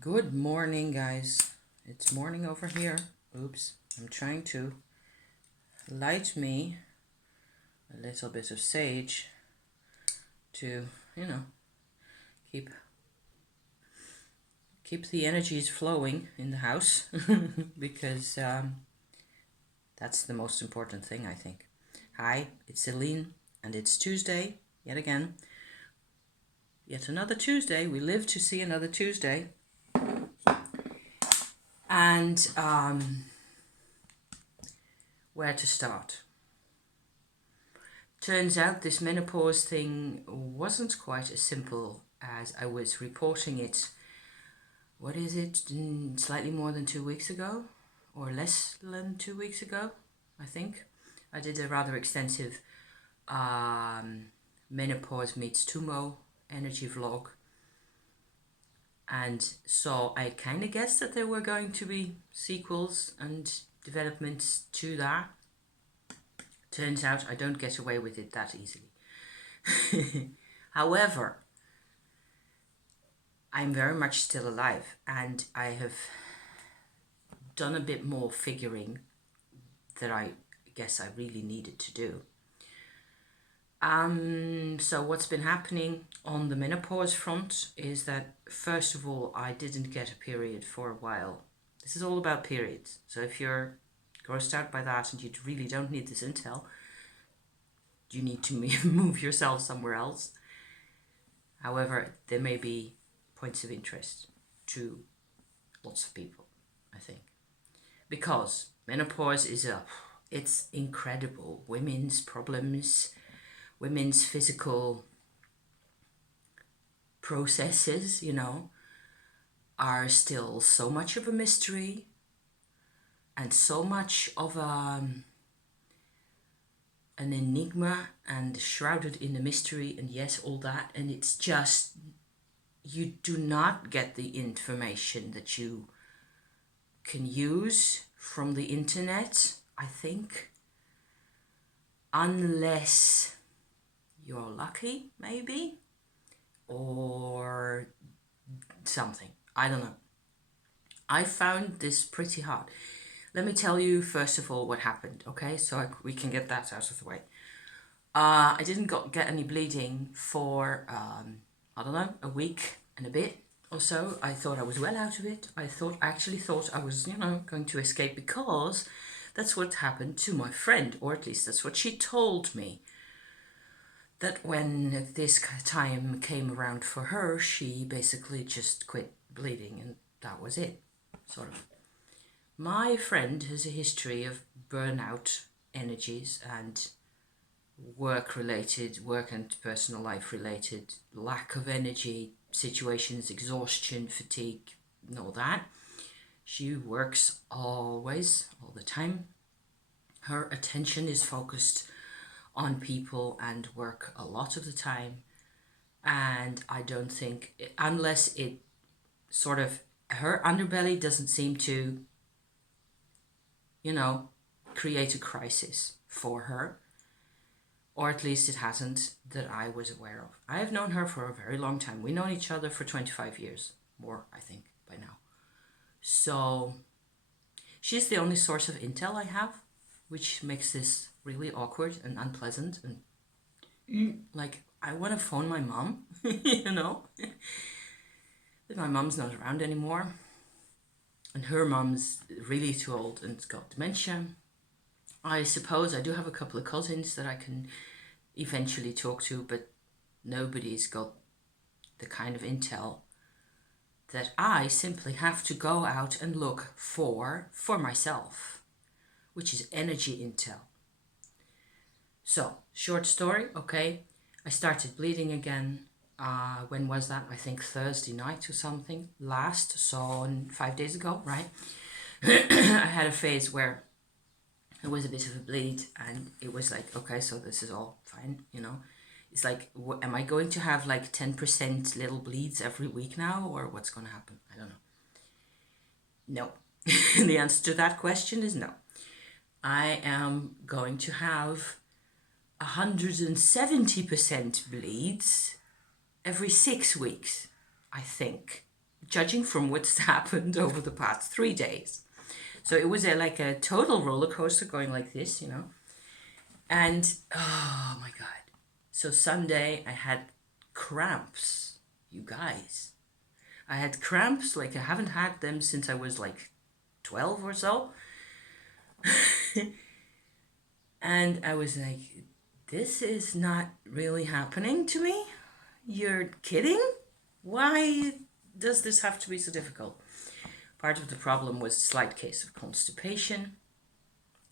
Good morning, guys. It's morning over here. Oops, I'm trying to light me a little bit of sage to, keep the energies flowing in the house because that's the most important thing, I think. Hi, it's Celine, and it's Tuesday yet again. Yet another Tuesday. We live to see another Tuesday. And where to start? Turns out this menopause thing wasn't quite as simple as I was reporting it. What is it? Slightly more than 2 weeks ago, or less than 2 weeks ago, I think. I did a rather extensive Menopause meets Tummo energy vlog. And so I kind of guessed that there were going to be sequels and developments to that. Turns out I don't get away with it that easily. However, I'm very much still alive, and I have done a bit more figuring that I guess I really needed to do. So what's been happening on the menopause front is that, first of all, I didn't get a period for a while. This is all about periods. So if you're grossed out by that and you really don't need this intel, you need to move yourself somewhere else. However, there may be points of interest to lots of people, I think. Because menopause it's incredible. Women's problems, women's physical processes, are still so much of a mystery and so much of an enigma and shrouded in a mystery, and yes, all that. And it's just, you do not get the information that you can use from the internet, I think, unless you're lucky, maybe, or something. I don't know. I found this pretty hard. Let me tell you first of all what happened, okay? So we can get that out of the way. I didn't get any bleeding for, I don't know, a week and a bit or so. I thought I was well out of it. I actually thought I was, going to escape, because that's what happened to my friend, or at least that's what she told me. That when this time came around for her, she basically just quit bleeding, and that was it, sort of. My friend has a history of burnout energies and work and personal life related lack of energy situations, exhaustion, fatigue, and all that. She works always, all the time. Her attention is focused on people and work a lot of the time. And I don't think, unless it sort of, her underbelly doesn't seem to, create a crisis for her. Or at least it hasn't, that I was aware of. I have known her for a very long time. We've known each other for 25 years, more, I think, by now. So she's the only source of intel I have, which makes this really awkward and unpleasant. And like, I want to phone my mom, but my mom's not around anymore. And her mom's really too old and got dementia. I suppose I do have a couple of cousins that I can eventually talk to, but nobody's got the kind of intel that I simply have to go out and look for myself, which is energy intel. So, short story, okay, I started bleeding again. When was that? I think Thursday night or something last, so 5 days ago, right? I had a phase where it was a bit of a bleed, and it was like, okay, so this is all fine, It's like, am I going to have like 10% little bleeds every week now, or what's going to happen? I don't know. No. The answer to that question is no. I am going to have 170% bleeds every 6 weeks, I think. judging from what's happened over the past 3 days. So it was like a total roller coaster going like this, you know. And oh my God. So Sunday I had cramps, you guys. I had cramps like I haven't had them since I was like 12 or so. And I was like, this is not really happening to me. You're kidding? Why does this have to be so difficult? Part of the problem was a slight case of constipation,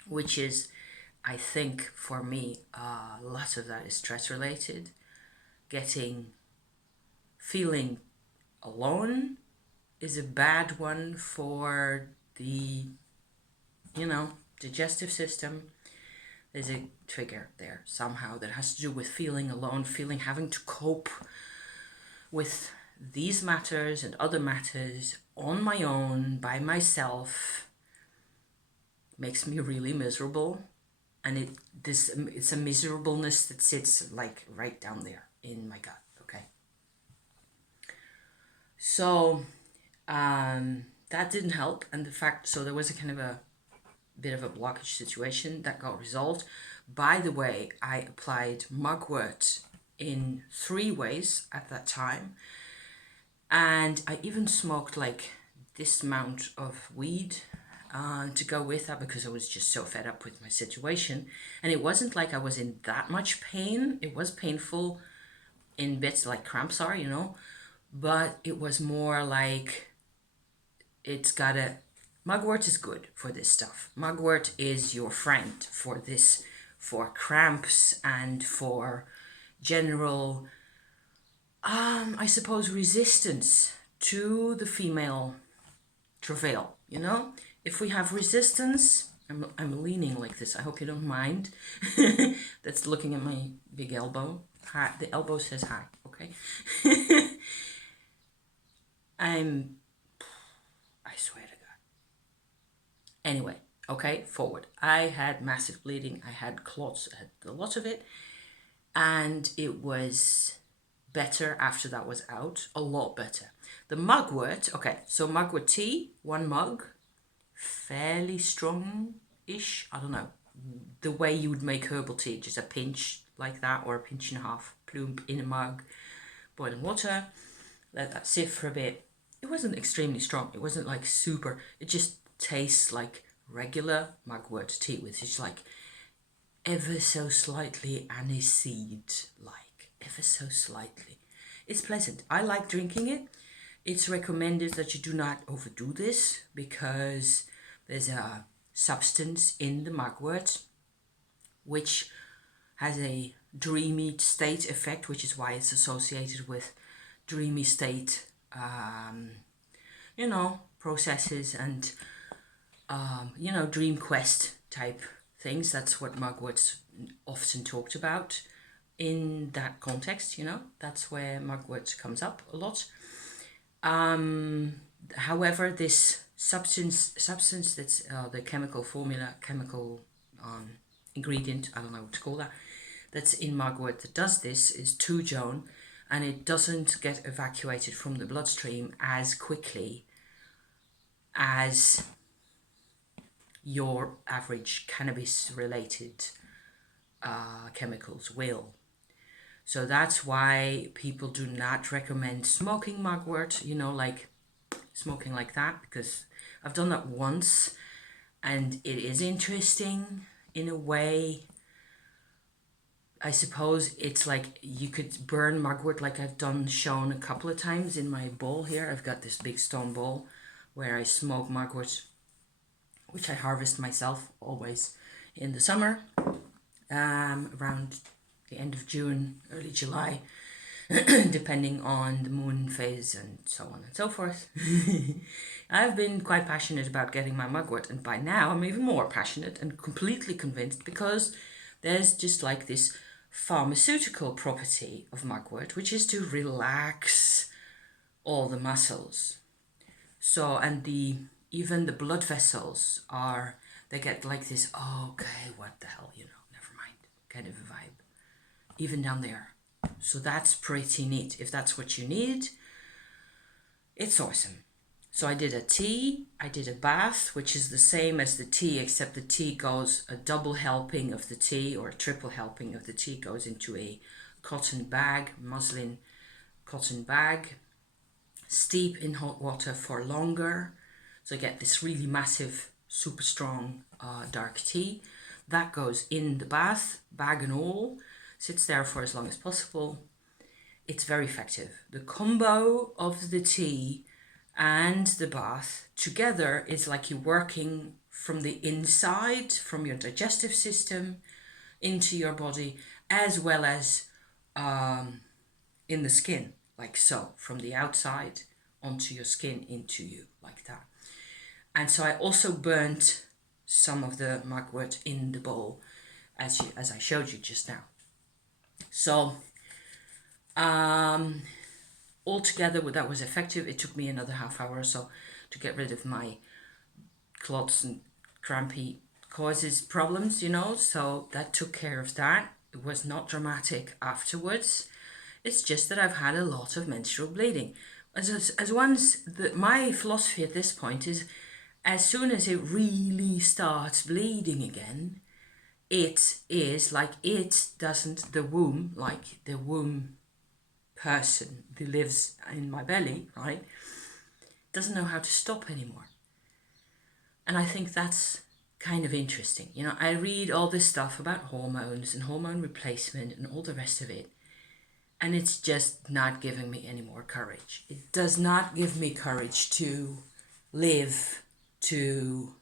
which is, I think, for me, a lot of that is stress related. Feeling alone is a bad one for the, digestive system. There's a trigger there somehow that has to do with feeling alone, having to cope with these matters and other matters on my own, by myself, makes me really miserable. And it's a miserableness that sits like right down there in my gut, okay? So that didn't help. And so there was a kind of a bit of a blockage situation that got resolved. By the way, I applied Mugwort in 3 ways at that time. And I even smoked like this amount of weed to go with that, because I was just so fed up with my situation. And it wasn't like I was in that much pain. It was painful in bits, like cramps are, but it was more like Mugwort is good for this stuff. Mugwort is your friend for this, for cramps and for general, I suppose, resistance to the female travail, If we have resistance, I'm leaning like this, I hope you don't mind. That's looking at my big elbow. Hi, the elbow says hi, okay? I swear to God. Anyway, okay, forward. I had massive bleeding, I had clots, I had a lot of it, and it was better after that was out, a lot better. The mugwort, okay, so mugwort tea, 1 mug, fairly strong-ish, I don't know, the way you would make herbal tea, just a pinch like that, or a pinch and a half, plump in a mug, boiling water, let that sit for a bit. It wasn't extremely strong, it wasn't like super, it just tastes like regular mugwort tea with just like ever so slightly aniseed, like ever so slightly. It's pleasant. I like drinking it. It's recommended that you do not overdo this, because there's a substance in the mugwort which has a dreamy state effect, which is why it's associated with dreamy state, processes and, dream quest type things. That's what Mugwort's often talked about in that context, That's where Mugwort comes up a lot. However, this substance that's the chemical ingredient, I don't know what to call that, that's in Mugwort that does this is 2-Joan, and it doesn't get evacuated from the bloodstream as quickly as your average cannabis-related chemicals will. So that's why people do not recommend smoking mugwort, like smoking like that, because I've done that once and it is interesting in a way. I suppose it's like you could burn mugwort, like I've shown a couple of times in my bowl here. I've got this big stone bowl where I smoke mugwort, which I harvest myself always in the summer, around the end of June, early July, depending on the moon phase and so on and so forth. I've been quite passionate about getting my mugwort, and by now I'm even more passionate and completely convinced, because there's just like this pharmaceutical property of mugwort, which is to relax all the muscles. So, and even the blood vessels they get like this, okay, what the hell, never mind, kind of a vibe, even down there. So that's pretty neat. If that's what you need, It's awesome. So I did a tea, I did a bath, which is the same as the tea, except the tea goes, a double helping of the tea or a triple helping of the tea goes into a cotton bag, muslin cotton bag, steep in hot water for longer. So I get this really massive, super strong dark tea. That goes in the bath, bag and all, sits there for as long as possible. It's very effective. The combo of the tea and the bath together is like you're working from the inside, from your digestive system into your body, as well as in the skin, like so, from the outside onto your skin into you, like that. And so I also burnt some of the mugwort in the bowl, as I showed you just now. So altogether, that was effective. It took me another half hour or so to get rid of my clots and crampy causes problems, so that took care of that. It was not dramatic afterwards. It's just that I've had a lot of menstrual bleeding. My philosophy at this point is, as soon as it really starts bleeding again, it is like the womb person who lives in my belly, right, doesn't know how to stop anymore. And I think that's kind of interesting. I read all this stuff about hormones and hormone replacement and all the rest of it, and it's just not giving me any more courage. It does not give me courage to live, to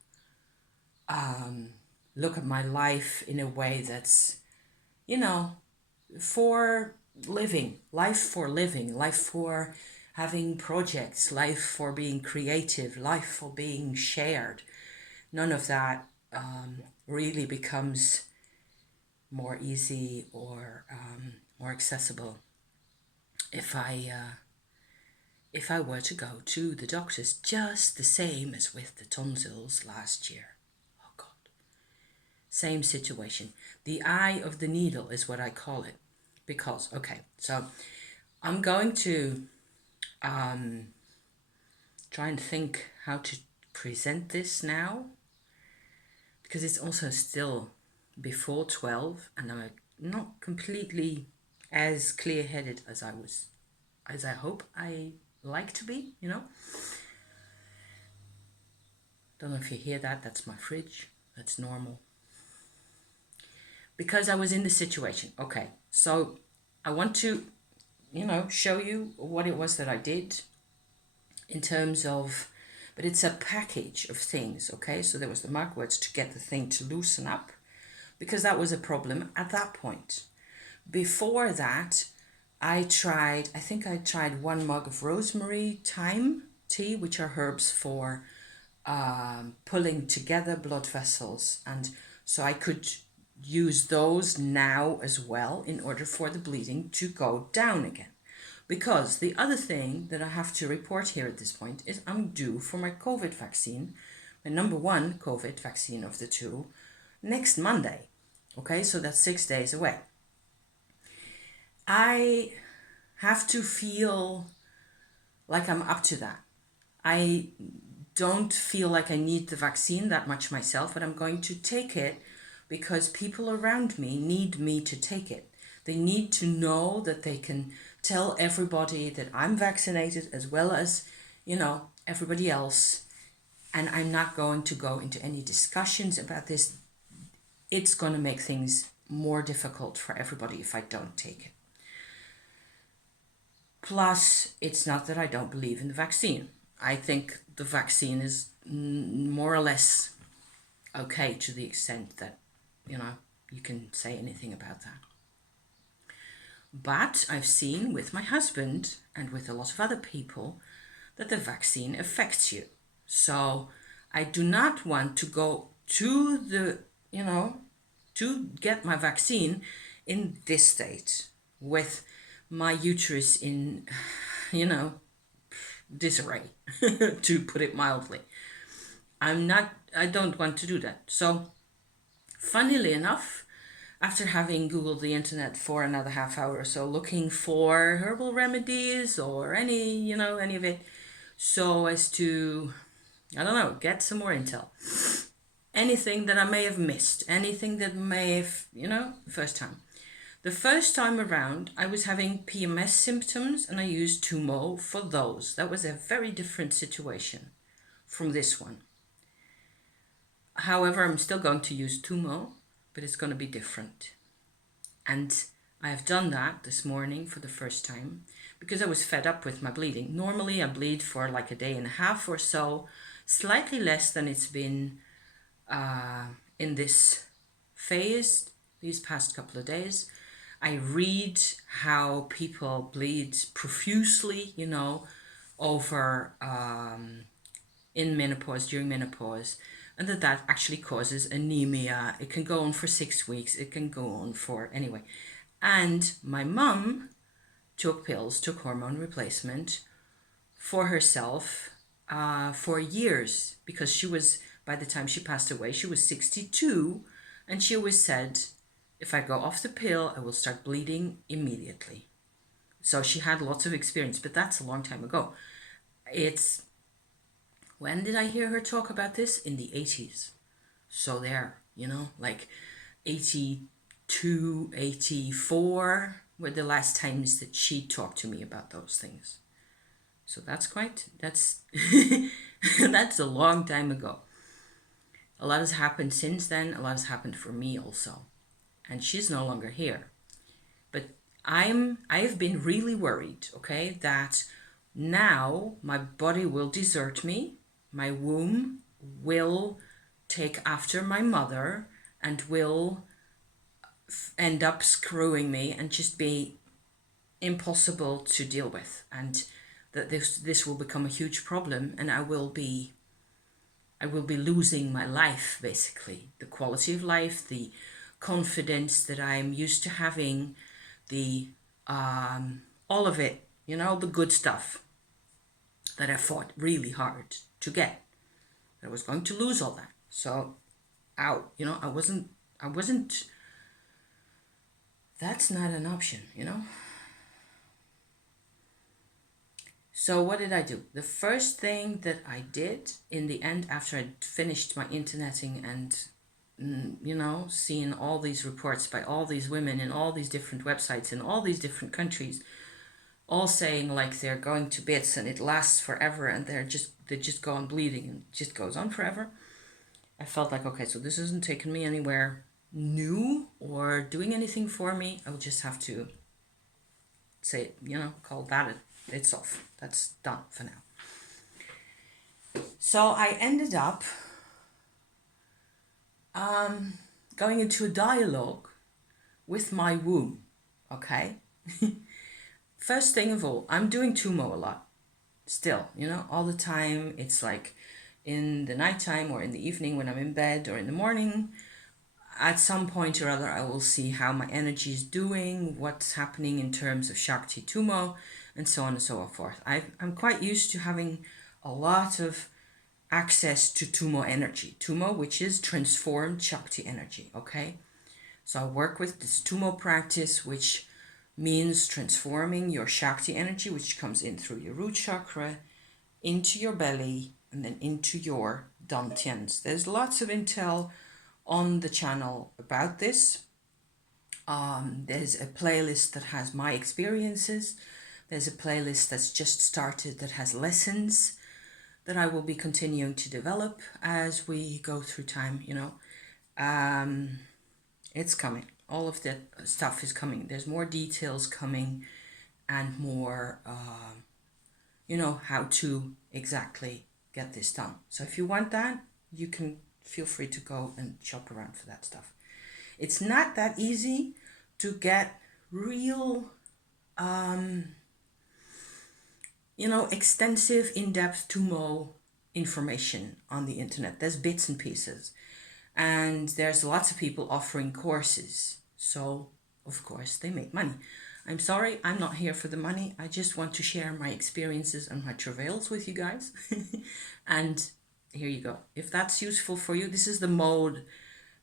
look at my life in a way that's, for living, life for having projects, life for being creative, life for being shared. None of that really becomes more easy or more accessible if I were to go to the doctors, just the same as with the tonsils last year. Oh God. Same situation. The eye of the needle is what I call it. Because, okay, so I'm going to try and think how to present this now, because it's also still before 12 and I'm not completely as clear-headed as I hope I like to be, Don't know if you hear that. That's my fridge. That's normal. Because I was in the situation. Okay, so I want to, show you what it was that I did in terms of, but it's a package of things, okay? So there was the mugworts to get the thing to loosen up, because that was a problem at that point. Before that, I think I tried 1 mug of rosemary thyme tea, which are herbs for pulling together blood vessels. And so I could use those now as well in order for the bleeding to go down again. Because the other thing that I have to report here at this point is I'm due for my COVID vaccine, my number 1 COVID vaccine of the 2, next Monday. Okay, so that's 6 days away. I have to feel like I'm up to that. I don't feel like I need the vaccine that much myself, but I'm going to take it because people around me need me to take it. They need to know that they can tell everybody that I'm vaccinated as well as, everybody else. And I'm not going to go into any discussions about this. It's going to make things more difficult for everybody if I don't take it. Plus, it's not that I don't believe in the vaccine. I think the vaccine is more or less okay to the extent that, you can say anything about that. But I've seen with my husband and with a lot of other people that the vaccine affects you. So I do not want to go to the, to get my vaccine in this state with my uterus in, disarray, to put it mildly. I don't want to do that. So, funnily enough, after having Googled the internet for another half hour or so, looking for herbal remedies or any of it, so as to, I don't know, get some more intel. Anything that I may have missed, anything that may have, first time. The first time around, I was having PMS symptoms and I used Tummo for those. That was a very different situation from this one. However, I'm still going to use Tummo, but it's going to be different. And I have done that this morning for the first time because I was fed up with my bleeding. Normally, I bleed for like a day and a half or so, slightly less than it's been in this phase these past couple of days. I read how people bleed profusely, over in menopause, during menopause, and that actually causes anemia. It can go on for 6 weeks. It can go on for, anyway. And my mum took pills, took hormone replacement for herself for years because she was, by the time she passed away, she was 62, and she always said, if I go off the pill, I will start bleeding immediately. So she had lots of experience, but that's a long time ago. When did I hear her talk about this? In the 80s. So there, like 82, 84 were the last times that she talked to me about those things. So that's that's a long time ago. A lot has happened since then. A lot has happened for me also. And she's no longer here. But I've been really worried, okay, that now my body will desert me, my womb will take after my mother and will end up screwing me and just be impossible to deal with, and that this will become a huge problem, and I will be losing my life, basically, the quality of life, the confidence that I'm used to having, the all of it, the good stuff that I fought really hard to get. I was going to lose all that. So, out, I wasn't, that's not an option, So what did I do? The first thing that I did in the end, after I'd finished my interneting and, seeing all these reports by all these women in all these different websites in all these different countries, all saying like they're going to bits and it lasts forever and they just go on bleeding and it just goes on forever. I felt like, okay, so this isn't taking me anywhere new or doing anything for me. I will just have to say, call that it's off. That's done for now. So I ended up going into a dialogue with my womb, okay? First thing of all, I'm doing Tummo a lot. Still, all the time. It's like in the nighttime or in the evening when I'm in bed or in the morning. At some point or other, I will see how my energy is doing, what's happening in terms of Shakti Tummo, and so on and so forth. I'm quite used to having a lot of access to Tummo energy. Tummo, which is transformed Shakti energy, okay? So I work with this Tummo practice, which means transforming your Shakti energy, which comes in through your root chakra, into your belly, and then into your dantians. There's lots of intel on the channel about this. There's a playlist that has my experiences. There's a playlist that's just started that has lessons that I will be continuing to develop as we go through time, It's coming. All of that stuff is coming. There's more details coming and more, how to exactly get this done. So if you want that, you can feel free to go and shop around for that stuff. It's not that easy to get real, extensive, in-depth Tummo information on the internet. There's bits and pieces. And there's lots of people offering courses. So, of course, they make money. I'm sorry, I'm not here for the money. I just want to share my experiences and my travails with you guys. And here you go. If that's useful for you, this is the mode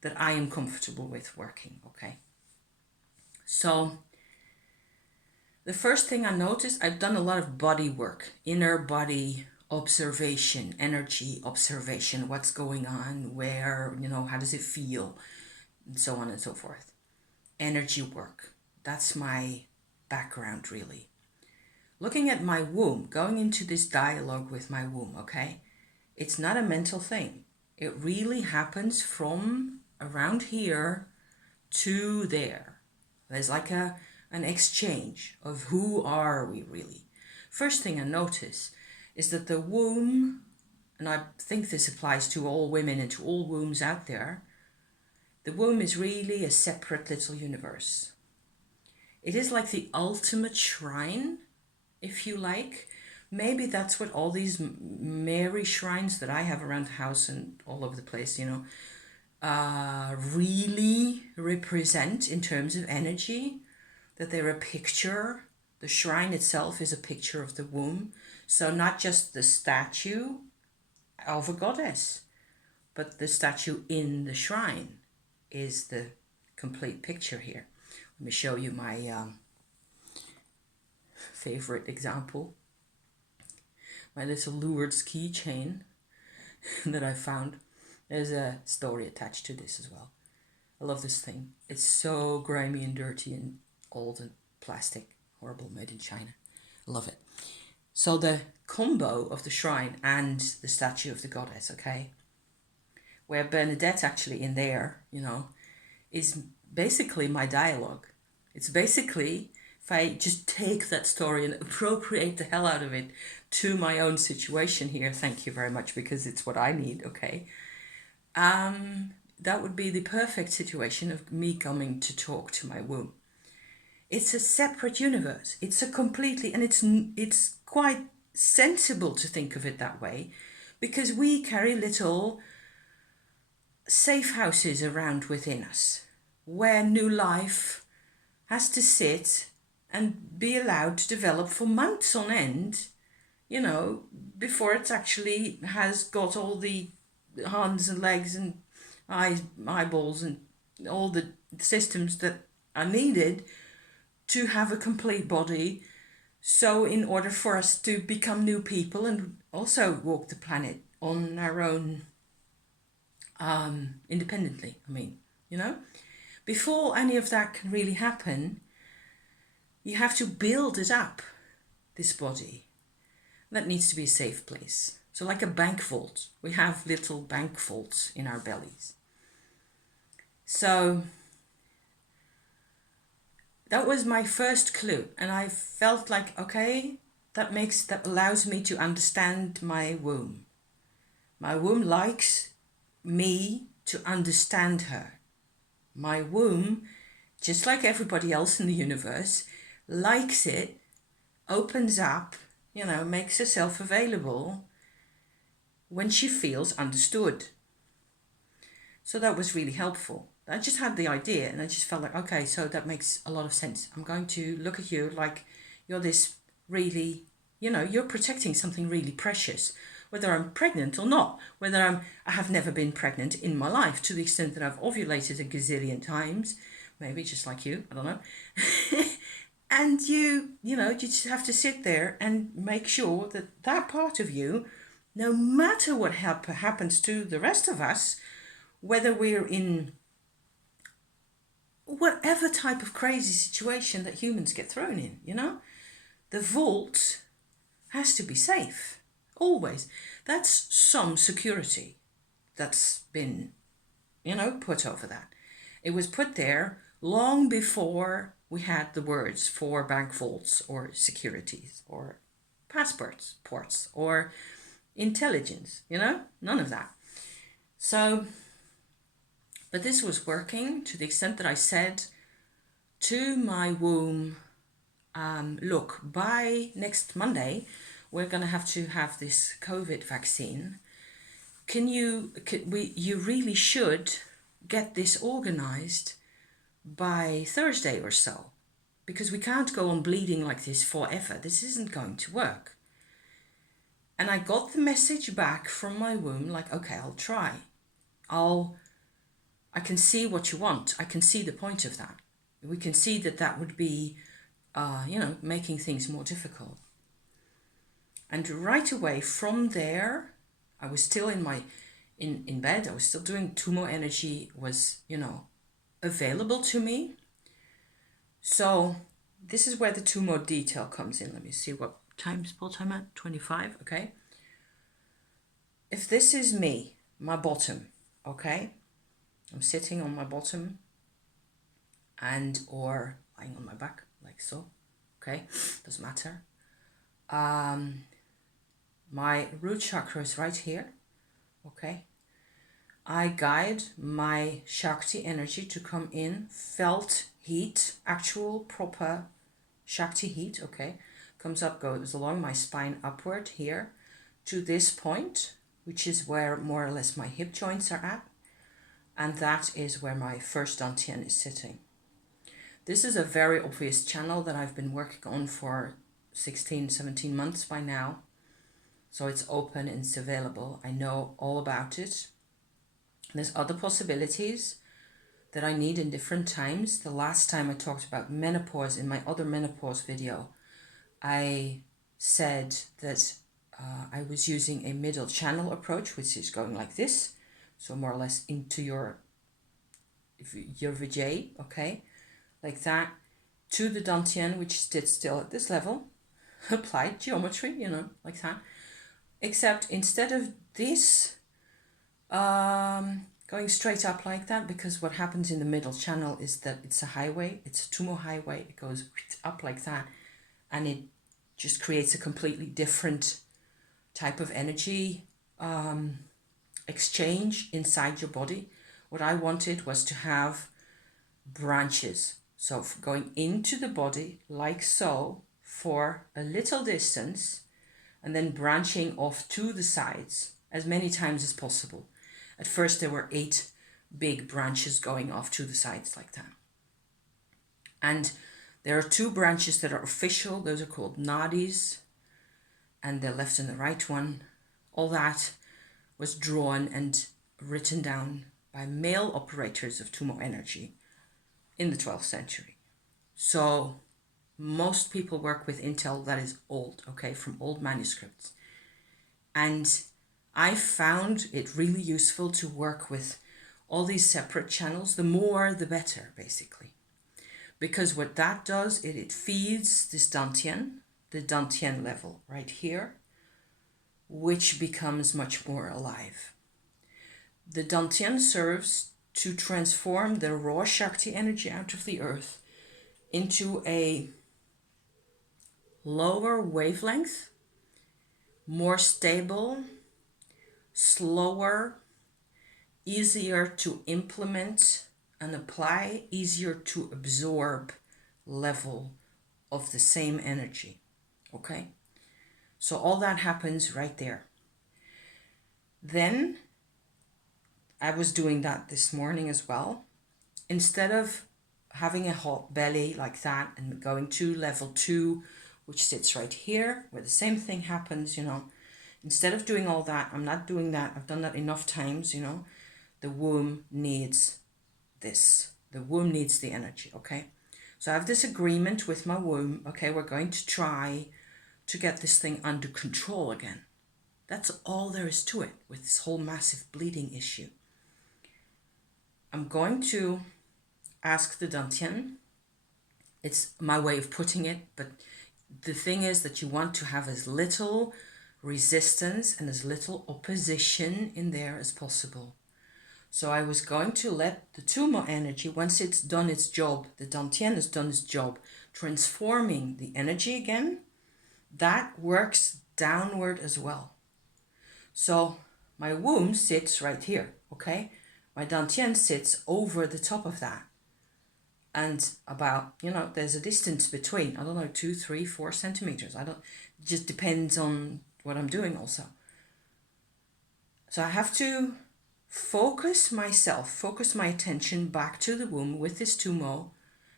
that I am comfortable with working, okay? So, the first thing I noticed, I've done a lot of body work, inner body observation, energy observation, what's going on, where, how does it feel, and so on and so forth. Energy work. That's my background, really. Looking at my womb, going into this dialogue with my womb, okay? It's not a mental thing. It really happens from around here to there. There's like an exchange of who are we really. First thing I notice is that the womb, and I think this applies to all women and to all wombs out there, the womb is really a separate little universe. It is like the ultimate shrine, if you like. Maybe that's what all these Mary shrines that I have around the house and all over the place, really represent in terms of energy, that they're a picture. The shrine itself is a picture of the womb. So not just the statue of a goddess, but the statue in the shrine is the complete picture here. Let me show you my favorite example. My little Lourdes keychain that I found. There's a story attached to this as well. I love this thing. It's so grimy and dirty and old and plastic. Horrible, made in China. I love it. So the combo of the shrine and the statue of the goddess, okay? Where Bernadette actually in there, is basically my dialogue. It's basically, if I just take that story and appropriate the hell out of it to my own situation here, thank you very much, because it's what I need, okay? That would be the perfect situation of me coming to talk to my womb. It's a separate universe. It's a completely, and it's quite sensible to think of it that way, because we carry little safe houses around within us where new life has to sit and be allowed to develop for months on end, before it actually has got all the hands and legs and eyes, eyeballs and all the systems that are needed to have a complete body. So in order for us to become new people and also walk the planet on our own, independently, before any of that can really happen, you have to build it up, this body. That needs to be a safe place. So like a bank vault, we have little bank vaults in our bellies. So that was my first clue. And I felt like, okay, that allows me to understand my womb. My womb likes me to understand her. My womb, just like everybody else in the universe, likes it, opens up, makes herself available when she feels understood. So that was really helpful. I just had the idea and I just felt like, okay, so that makes a lot of sense. I'm going to look at you like you're this really, you're protecting something really precious, whether I'm pregnant or not, whether I have never been pregnant in my life to the extent that I've ovulated a gazillion times, maybe just like you, I don't know. And you just have to sit there and make sure that that part of you, no matter what happens to the rest of us, whether we're in whatever type of crazy situation that humans get thrown in, the vault has to be safe, always. That's some security that's been, put over that. It was put there long before we had the words for bank vaults or securities or passports, ports or intelligence, none of that. So, but this was working to the extent that I said to my womb, look, by next Monday, we're going to have this COVID vaccine. You really should get this organized by Thursday or so, because we can't go on bleeding like this forever. This isn't going to work. And I got the message back from my womb, like, okay, I'll try. I can see what you want. I can see the point of that. We can see that would be, making things more difficult. And right away from there, I was still in bed. I was still doing Tummo energy was, available to me. So this is where the Tummo detail comes in. Let me see what spot I'm at. 25, okay? If this is me, my bottom, okay? I'm sitting on my bottom and or lying on my back like so, okay? Doesn't matter. My root chakra is right here, okay? I guide my Shakti energy to come in, felt heat, actual proper Shakti heat, okay? Comes up, goes along my spine upward here to this point, which is where more or less my hip joints are at. And that is where my first dantian is sitting. This is a very obvious channel that I've been working on for 16, 17 months by now. So it's open and it's available. I know all about it. There's other possibilities that I need in different times. The last time I talked about menopause in my other menopause video, I said that I was using a middle channel approach, which is going like this. So more or less into your vajay, okay? Like that, to the dantian, which sits still at this level. Applied geometry, like that. Except instead of this going straight up like that, because what happens in the middle channel is that it's a highway, it's a Tummo highway, it goes up like that, and it just creates a completely different type of energy exchange inside your body. What I wanted was to have branches, so going into the body like so for a little distance, and then branching off to the sides as many times as possible. At first there were 8 big branches going off to the sides like that. And there are 2 branches that are official. Those are called nadis, and the left and the right one. All that was drawn and written down by male operators of Tummo energy in the 12th century. So most people work with intel that is old, okay, from old manuscripts. And I found it really useful to work with all these separate channels. The more, the better, basically. Because what that does, it feeds this dantian, the dantian level right here, which becomes much more alive. The dantian serves to transform the raw Shakti energy out of the earth into a lower wavelength, more stable, slower, easier to implement and apply, easier to absorb level of the same energy. Okay? So all that happens right there. Then I was doing that this morning as well. Instead of having a hot belly like that and going to level 2, which sits right here, where the same thing happens, instead of doing all that, I'm not doing that. I've done that enough times, The womb needs this. The womb needs the energy, okay? So I have this agreement with my womb, okay? We're going to try to get this thing under control again. That's all there is to it with this whole massive bleeding issue. I'm going to ask the dantian. It's my way of putting it, but the thing is that you want to have as little resistance and as little opposition in there as possible. So I was going to let the Tummo energy, once it's done its job, the dantian has done its job, transforming the energy again, that works downward as well. So my womb sits right here, okay? My dantian sits over the top of that. And about, there's a distance between, 2, 3, 4 centimeters. It just depends on what I'm doing also. So I have to focus my attention back to the womb with this Tummo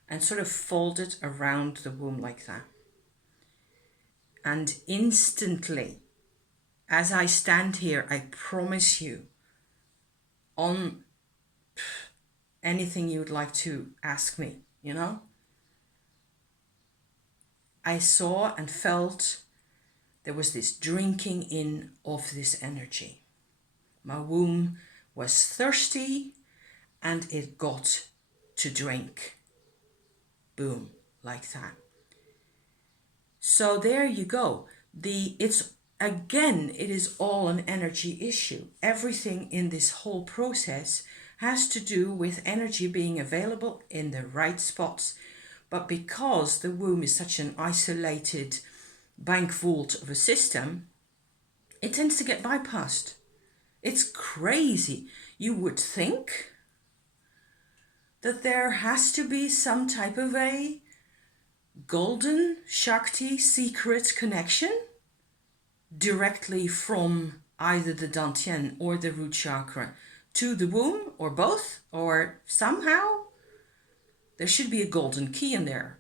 and sort of fold it around the womb like that. And instantly, as I stand here, I promise you, on anything you would like to ask me, I saw and felt there was this drinking in of this energy. My womb was thirsty and it got to drink. Boom, like that. So there you go. It is all an energy issue. Everything in this whole process has to do with energy being available in the right spots. But because the womb is such an isolated bank vault of a system, it tends to get bypassed. It's crazy. You would think that there has to be some type of a golden Shakti secret connection directly from either the Dantian or the root chakra to the womb, or both, or somehow there should be a golden key in there,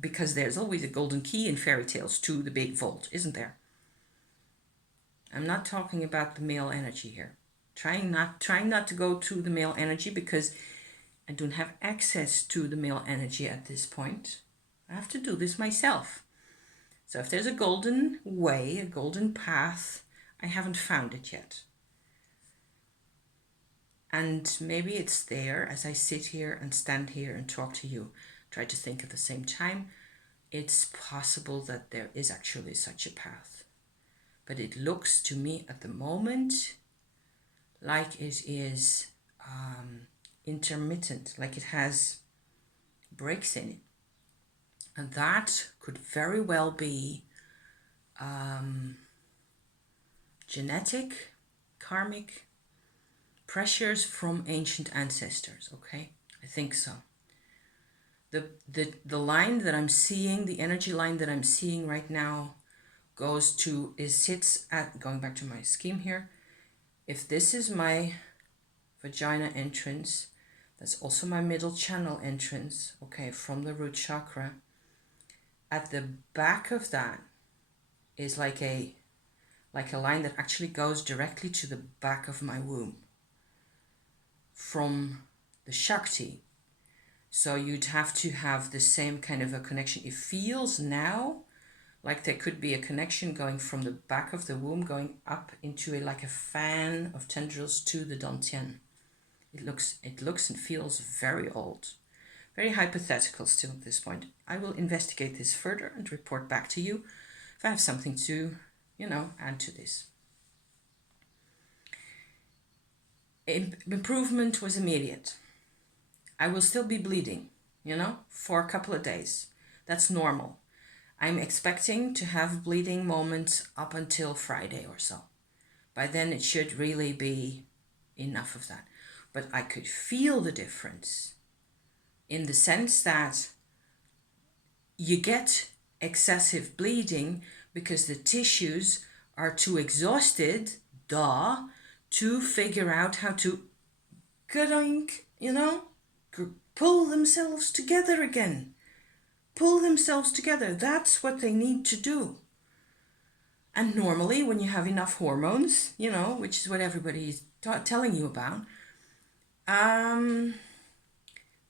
because there's always a golden key in fairy tales to the big vault, isn't there? I'm not talking about the male energy here. Trying not to go to the male energy, because I don't have access to the male energy at this point. I have to do this myself. So if there's a golden way, a golden path, I haven't found it yet. And maybe it's there as I sit here and stand here and talk to you, try to think at the same time. It's possible that there is actually such a path. But it looks to me at the moment like it is intermittent, like it has breaks in it. And that could very well be genetic, karmic pressures from ancient ancestors, okay? I think so. The line that I'm seeing, the energy line that I'm seeing right now sits at, going back to my scheme here, if this is my vagina entrance, that's also my middle channel entrance, okay, from the root chakra. At the back of that is like a line that actually goes directly to the back of my womb from the Shakti. So you'd have to have the same kind of a connection. It feels now like there could be a connection going from the back of the womb, going up into like a fan of tendrils to the Dantian. It looks and feels very old. Very hypothetical still at this point. I will investigate this further and report back to you if I have something to, add to this. Improvement was immediate. I will still be bleeding, for a couple of days. That's normal. I'm expecting to have bleeding moments up until Friday or so. By then it should really be enough of that. But I could feel the difference in the sense that you get excessive bleeding because the tissues are too exhausted, to figure out how to, pull themselves together again. Pull themselves together. That's what they need to do. And normally when you have enough hormones, which is what everybody is telling you about,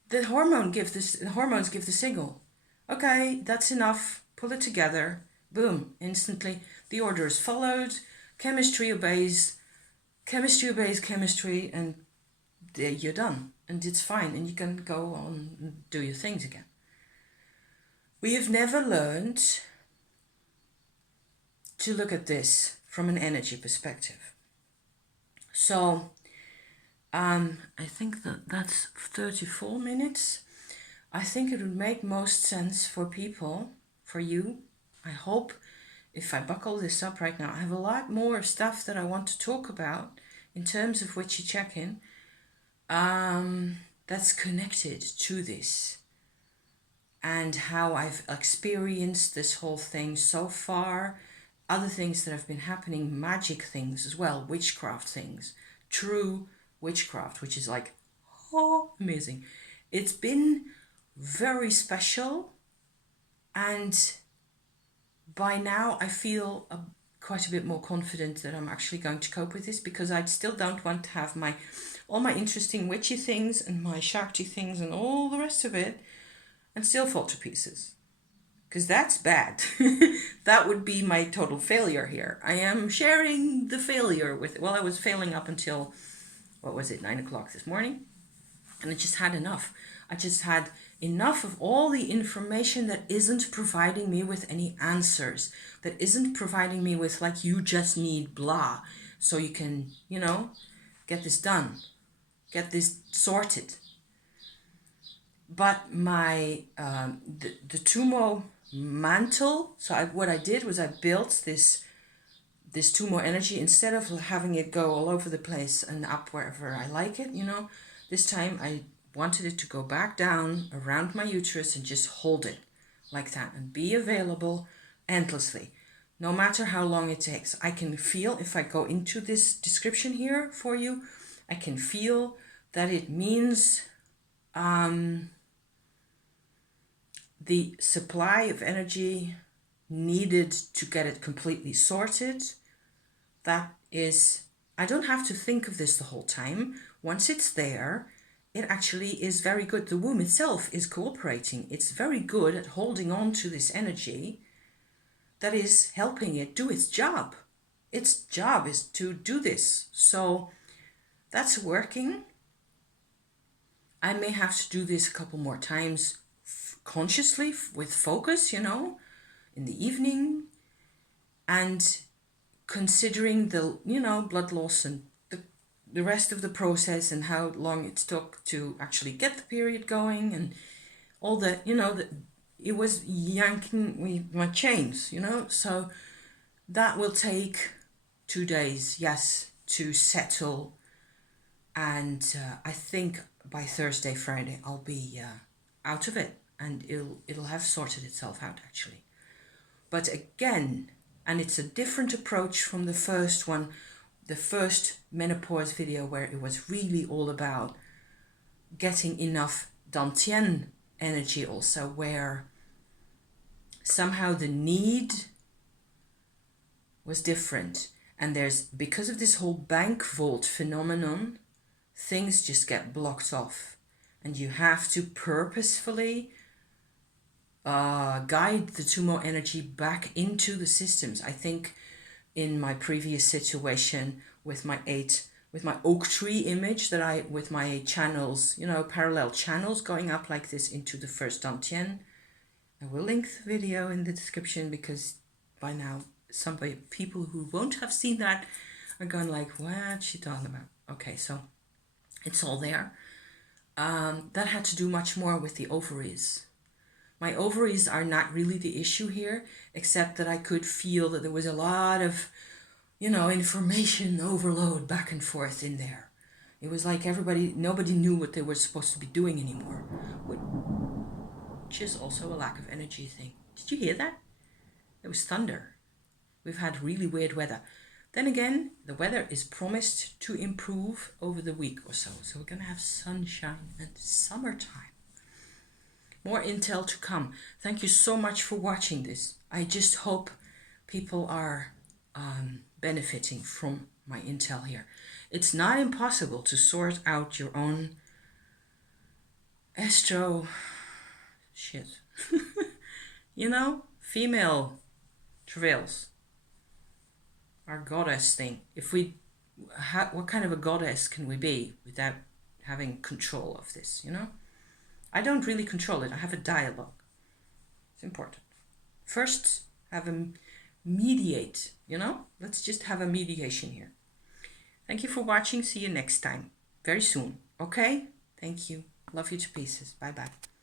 the hormones give the signal. Okay, that's enough. Pull it together. Boom, instantly. The order is followed. Chemistry obeys chemistry, and you're done. And it's fine, and you can go on and do your things again. We have never learned to look at this from an energy perspective. So, I think that's 34 minutes. I think it would make most sense for people, for you. I hope if I buckle this up right now, I have a lot more stuff that I want to talk about in terms of witchy check-in that's connected to this and how I've experienced this whole thing so far. Other things that have been happening, magic things as well, witchcraft things, true witchcraft, which is like, amazing. It's been very special, and by now I feel quite a bit more confident that I'm actually going to cope with this, because I still don't want to have all my interesting witchy things and my Shakti things and all the rest of it and still fall to pieces. because that's bad. That would be my total failure here. I am sharing the failure with, well, I was failing up until, what was it, 9 o'clock this morning? And I just had enough. I just had enough of all the information that isn't providing me with any answers, that isn't providing me with, like, you just need blah, so you can, you know, get this done, get this sorted. But my, the Tummo mantle, so what I did was I built this Tummo energy, instead of having it go all over the place and up wherever I like it, you know, this time I wanted it to go back down around my uterus and just hold it like that and be available endlessly, no matter how long it takes. I can feel, if I go into this description here for you, I can feel that it means the supply of energy needed to get it completely sorted. That is, I don't have to think of this the whole time. Once it's there, it actually is very good. The womb itself is cooperating. It's very good at holding on to this energy that is helping it do its job. Its job is to do this. So that's working. I may have to do this a couple more times consciously with focus, you know, in the evening, and considering the, you know, blood loss and the rest of the process and how long it took to actually get the period going and all the, you know, it was yanking my chains, you know, so that will take 2 days, yes, to settle. And I think by Thursday, Friday, I'll be out of it, and it'll have sorted itself out, actually. But again, and it's a different approach from the first one, the first menopause video, where it was really all about getting enough Dantian energy also, where somehow the need was different. And there's, because of this whole bank vault phenomenon, things just get blocked off. And you have to purposefully guide the Tummo energy back into the systems. I think in my previous situation with my oak tree image that with my channels, you know, parallel channels going up like this into the first Dantian. I will link the video in the description, because by now people who won't have seen that are going like, what's she talking about? Okay, so it's all there. That had to do much more with the ovaries. My ovaries are not really the issue here, except that I could feel that there was a lot of, you know, information overload back and forth in there. It was like nobody knew what they were supposed to be doing anymore, which is also a lack of energy thing. Did you hear that? There was thunder. We've had really weird weather. Then again, the weather is promised to improve over the week or so. So we're going to have sunshine and summertime. More intel to come. Thank you so much for watching this. I just hope people are benefiting from my intel here. It's not impossible to sort out your own estro shit. You know, female travails. Our goddess thing. If we, what kind of a goddess can we be without having control of this, you know? I don't really control it. I have a dialogue. It's important. First, have a mediate, you know? Let's just have a mediation here. Thank you for watching. See you next time. Very soon. Okay? Thank you. Love you to pieces. Bye-bye.